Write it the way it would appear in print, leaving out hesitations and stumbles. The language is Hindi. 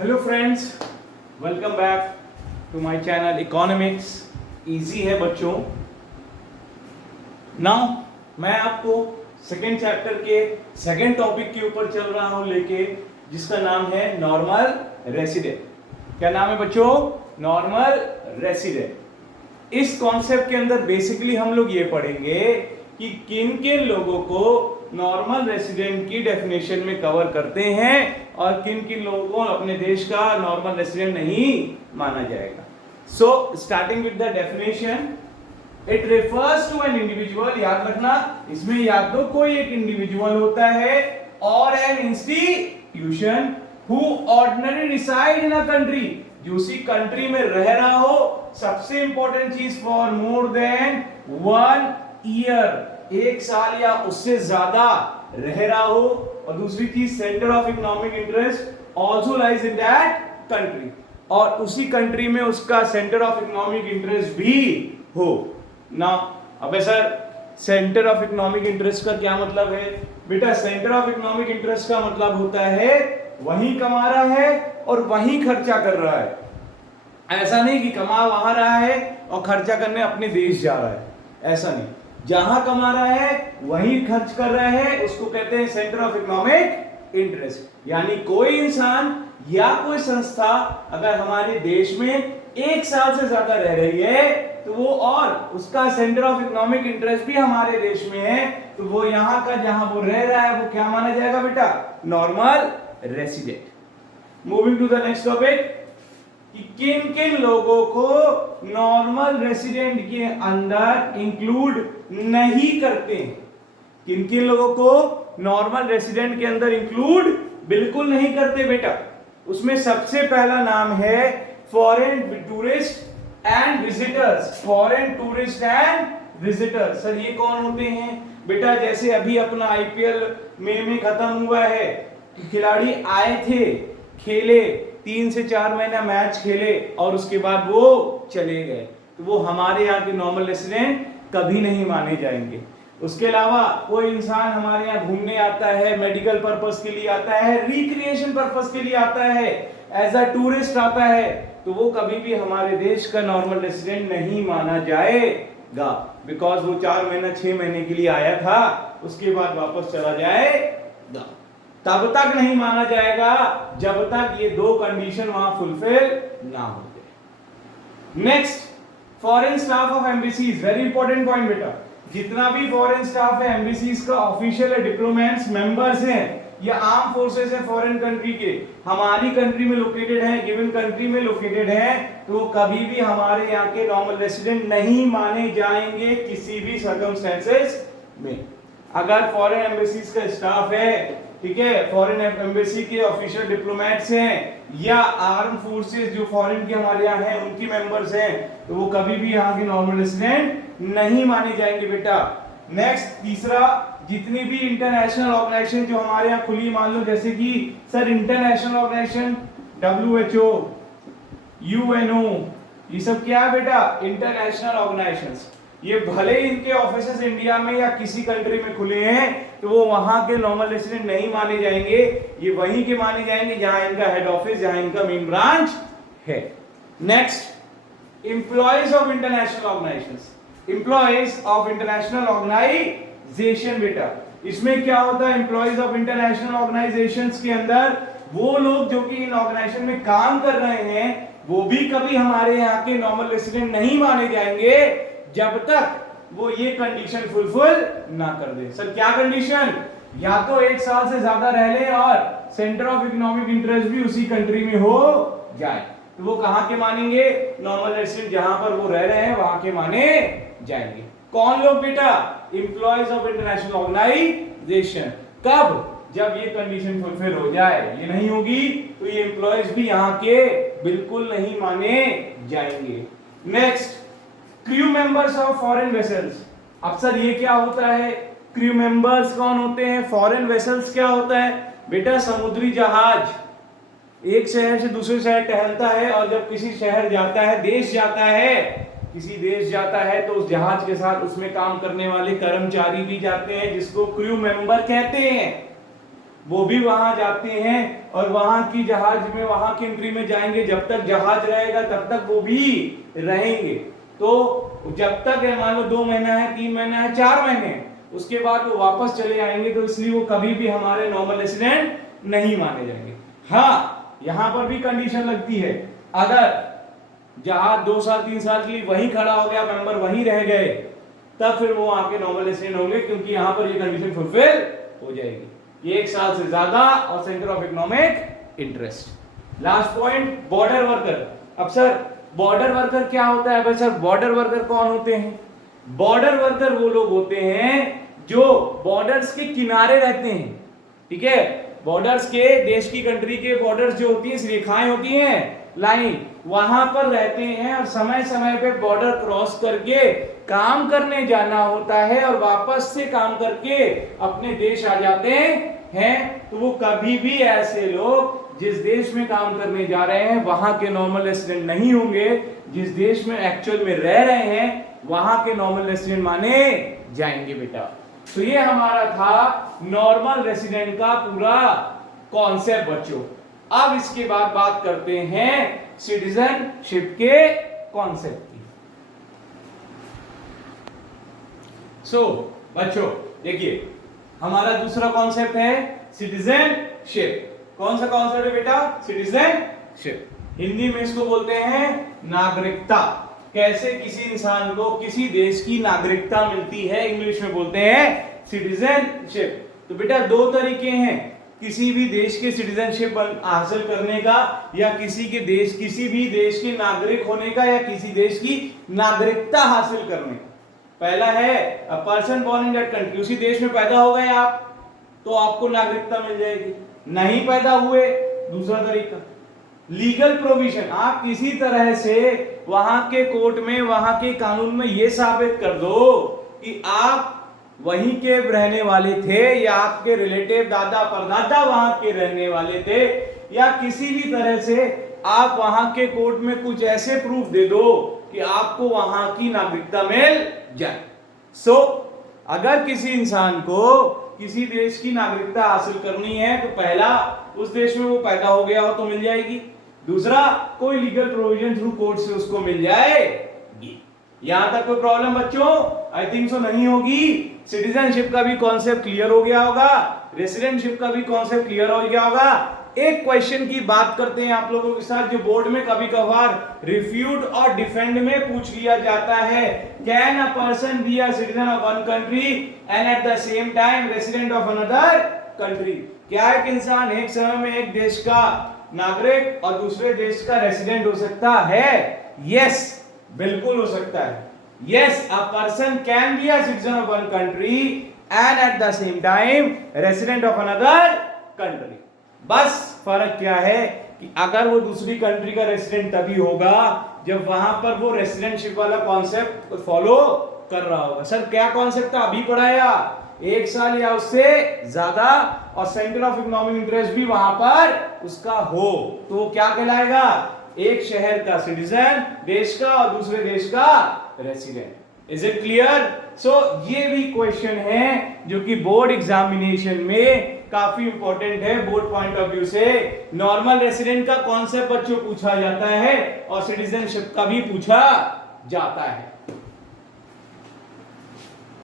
Hello friends, welcome back to my channel economics easy है बच्चों। नाउ मैं आपको सेकेंड चैप्टर के सेकेंड टॉपिक के ऊपर चल रहा हूं लेके, जिसका नाम है नॉर्मल रेसिडेंट। क्या नाम है बच्चों? Normal resident. इस कॉन्सेप्ट के अंदर बेसिकली हम लोग ये पढ़ेंगे कि किन किन लोगों को नॉर्मल रेसिडेंट की डेफिनेशन में कवर करते हैं और किन किन लोगों को अपने देश का नॉर्मल रेसिडेंट नहीं माना जाएगा। So starting with the definition, it refers to an individual. याद रखना, इसमें या तो कोई एक इंडिविजुअल होता है और an institution who ordinary reside in a country, जो उसी कंट्री में रह रहा हो। सबसे इंपॉर्टेंट चीज, फॉर मोर देन 1 ईयर, 1 साल या उससे ज्यादा रह रहा हो। और दूसरी चीज, centre of economic interest also lies in that country, और उसी कंट्री में उसका सेंटर ऑफ इकोनॉमिक इंटरेस्ट भी हो ना। अबे sir, centre of economic interest का क्या मतलब है? बेटा, सेंटर ऑफ इकोनॉमिक इंटरेस्ट का मतलब होता है वहीं कमा रहा है और वहीं खर्चा कर रहा है। ऐसा नहीं कि कमा वहां रहा है और खर्चा करने अपने देश जा रहा है, ऐसा नहीं। जहां कमा रहा है वहीं खर्च कर रहा है, उसको कहते हैं सेंटर ऑफ इकोनॉमिक इंटरेस्ट। यानी कोई इंसान या कोई संस्था अगर हमारे देश में 1 साल से ज्यादा रह रही है तो वो, और उसका सेंटर ऑफ इकोनॉमिक इंटरेस्ट भी हमारे देश में है, तो वो यहाँ का जहां वो रह रहा है वो क्या माना जाएगा बेटा? Normal resident. Moving to the next topic, कि किन किन लोगों को नॉर्मल रेसिडेंट के अंदर इंक्लूड नहीं करते हैं। किन किन लोगों को नॉर्मल रेसिडेंट के अंदर इंक्लूड बिल्कुल नहीं करते बेटा? उसमें सबसे पहला नाम है foreign tourist and visitors. Foreign tourist and visitors, sir ये कौन होते हैं बेटा? जैसे अभी अपना आईपीएल मई में खत्म हुआ है, खिलाड़ी आए थे, खेले, 3 से 4 महीना मैच खेले और उसके बाद वो चले गए, तो वो हमारे यहाँ के नॉर्मल रेसिडेंट कभी नहीं माने जाएंगे। उसके अलावा कोई इंसान हमारे यहाँ घूमने आता है, मेडिकल पर्पस के लिए आता है, रिक्रिएशन पर्पस के लिए आता है, एज अ टूरिस्ट आता है, तो वो कभी भी हमारे देश का नॉर्मल रेसिडेंट नहीं माना जाएगा। बिकॉज वो 4 महीना 6 महीने के लिए आया था, उसके बाद वापस चला जाएगा। तब तक नहीं माना जाएगा जब तक ये 2 कंडीशन वहां फुलफिल ना हो जाए। Next, foreign staff of embassies. Very important point बेटा। जितना भी फॉरेन स्टाफ है एम्बेसीज का, ऑफिशियल है, डिप्लोमेट्स, मेंबर्स हैं या आर्म फोर्सेस है फॉरेन कंट्री के, हमारी कंट्री में लोकेटेड है, गिवन कंट्री में लोकेटेड है, तो वो कभी भी हमारे यहाँ के नॉर्मल रेसिडेंट नहीं माने जाएंगे किसी भी सर्कमस्टेंसेस में। अगर फॉरेन एम्बेसीज का स्टाफ है, ठीक है, फॉरेन एम्बेसी के ऑफिशियल डिप्लोमेट्स हैं या आर्म फोर्सेस जो फॉरेन के हमारे यहाँ हैं उनकी मेंबर्स हैं, तो वो कभी भी यहाँ के नॉर्मल रेसिडेंट नहीं माने जाएंगे बेटा। नेक्स्ट, तीसरा, जितनी भी इंटरनेशनल ऑर्गेनाइजेशन जो हमारे यहाँ खुली, मान लो जैसे कि sir international organisation WHO, UNO, ये सब क्या है बेटा? International organisations. ये भले इनके ऑफिसेस इंडिया में या किसी कंट्री में खुले हैं, तो वो वहां के नॉर्मल रेसिडेंट नहीं माने जाएंगे, ये वहीं के माने जाएंगे जहां इनका हेड ऑफिस, जहां इनका मेन ब्रांच है। Next, employees of international organisations. Employees of international organisation बेटा, इसमें क्या होता है? एम्प्लॉइज ऑफ इंटरनेशनल ऑर्गेनाइजेशंस के अंदर वो लोग जो कि इन ऑर्गेनाइजेशन में काम कर रहे हैं, वो भी कभी हमारे यहाँ के नॉर्मल रेसिडेंट नहीं माने जाएंगे जब तक वो ये कंडीशन फुलफिल ना कर दे। सर क्या कंडीशन? या तो 1 साल से ज्यादा रह ले और सेंटर ऑफ इकोनॉमिक इंटरेस्ट भी उसी कंट्री में हो जाए, तो वो कहां के मानेंगे? नॉर्मल रेसिडेंट जहां पर वो रह रहे हैं वहां के माने जाएंगे। कौन लोग बेटा? Employees of international organisation. कब? जब ये कंडीशन फुलफिल हो जाए। ये नहीं होगी तो ये एम्प्लॉइज भी यहाँ के बिल्कुल नहीं माने जाएंगे। Next, crew members of foreign vessels. अब सर ये क्या होता है? क्रू मेंबर्स कौन होते हैं? फॉरेन वेसल्स क्या होता है बेटा? समुद्री जहाज एक शहर से दूसरे शहर टहलता है, और जब किसी शहर जाता है, देश जाता है, किसी देश जाता है, तो उस जहाज के साथ उसमें काम करने वाले कर्मचारी भी जाते हैं, जिसको क्रू मेंबर कहते हैं। वो भी वहां जाते हैं और वहां की जहाज में वहां की एंट्री में जाएंगे। जब तक जहाज रहेगा तब तक वो भी रहेंगे। तो जब तक मान लो 2 महीना है, 3 महीना है, 4 महीने, उसके बाद वो वापस चले आएंगे। तो इसलिए वो कभी भी हमारे नॉर्मल रेसिडेंट नहीं माने जाएंगे। हाँ, यहां पर भी कंडीशन लगती है, अगर जहाज 2 साल 3 साल के लिए वहीं खड़ा हो गया, मेंबर वहीं रह गए, तब फिर वो आके नॉर्मल रेसिडेंट होंगे, क्योंकि यहां पर ये कंडीशन फुलफिल हो जाएगी, ये 1 साल से ज्यादा और centre of economic interest. Last point, border worker. अब सर बॉर्डर वर्कर क्या होता है? भाई सर बॉर्डर वर्कर कौन होते हैं? बॉर्डर वर्कर वो लोग होते हैं जो बॉर्डर्स के किनारे रहते हैं, ठीक है? बॉर्डर्स के, देश की कंट्री के बॉर्डर्स जो होती हैं, रेखाएं होती हैं, लाइन, वहां पर रहते हैं और समय समय पे बॉर्डर क्रॉस करके काम करने जाना होता है और वापस से काम करके अपने देश आ जाते हैं। तो वो कभी भी ऐसे लोग जिस देश में काम करने जा रहे हैं वहां के नॉर्मल रेसिडेंट नहीं होंगे, जिस देश में एक्चुअल में रह रहे हैं वहां के नॉर्मल रेसिडेंट माने जाएंगे बेटा। तो ये हमारा था नॉर्मल रेसिडेंट का पूरा कॉन्सेप्ट बच्चों। अब इसके बाद बात करते हैं सिटीजनशिप के कॉन्सेप्ट की। सो बच्चों देखिए, हमारा दूसरा कॉन्सेप्ट है सिटीजनशिप। कौन सा कॉन्सेप्ट है बेटा? सिटीजनशिप। हिंदी में इसको बोलते हैं नागरिकता। कैसे किसी इंसान को किसी देश की नागरिकता मिलती है, इंग्लिश में बोलते हैं सिटीजनशिप। तो बेटा 2 तरीके हैं किसी भी देश के सिटीजनशिप हासिल करने का, या किसी भी देश के नागरिक होने का, या किसी देश की नागरिकता हासिल करने का। पहला है a person born in that country. उसी देश में पैदा हो गए आप तो आपको नागरिकता मिल जाएगी। नहीं पैदा हुए, दूसरा तरीका लीगल प्रोविजन। आप किसी तरह से वहां के कोर्ट में, वहां के कानून में यह साबित कर दो कि आप वहीं के रहने वाले थे, या आपके रिलेटिव दादा परदादा वहां के रहने वाले थे, या किसी भी तरह से आप वहां के कोर्ट में कुछ ऐसे प्रूफ दे दो कि आपको वहां की नागरिकता मिल जाए। सो अगर किसी इंसान को किसी देश की नागरिकता हासिल करनी है तो पहला, उस देश में वो पैदा हो गया हो तो मिल जाएगी। दूसरा, कोई लीगल प्रोविजन थ्रू कोर्ट से उसको मिल जाएगी। यहां तक कोई प्रॉब्लम बच्चों? आई थिंक सो नहीं होगी। सिटीजनशिप का भी कॉन्सेप्ट क्लियर हो गया होगा, रेसिडेंटशिप का भी कॉन्सेप्ट क्लियर हो गया होगा। एक क्वेश्चन की बात करते हैं आप लोगों के साथ, जो बोर्ड में कभी कभार रिफ्यूट और डिफेंड में पूछ लिया जाता है। Can a person be a citizen of one country and at the same time resident of another country? क्या एक इंसान एक समय में एक देश का नागरिक और दूसरे देश का रेसिडेंट हो सकता है? यस, बिल्कुल हो सकता है। Yes, a person can be a citizen of one country and at the same time resident of another country. बस फर्क क्या है कि अगर वो दूसरी कंट्री का रेसिडेंट तभी होगा जब वहां पर वो रेसिडेंटशिप वाला कॉन्सेप्ट फॉलो कर रहा होगा। सर क्या कॉन्सेप्ट था? अभी पढ़ाया, 1 साल या उससे ज्यादा, और सेंटर ऑफ इकोनॉमिक इंटरेस्ट भी वहां पर उसका हो, तो वो क्या कहलाएगा? एक शहर का सिटीजन, देश का, और दूसरे देश का resident. Is it clear? So ये भी क्वेश्चन है जो कि बोर्ड एग्जामिनेशन में काफी इंपॉर्टेंट है। बोर्ड पॉइंट ऑफ व्यू से नॉर्मल रेसिडेंट का कॉन्सेप्ट बच्चों पूछा जाता है और सिटीजनशिप का भी पूछा जाता है।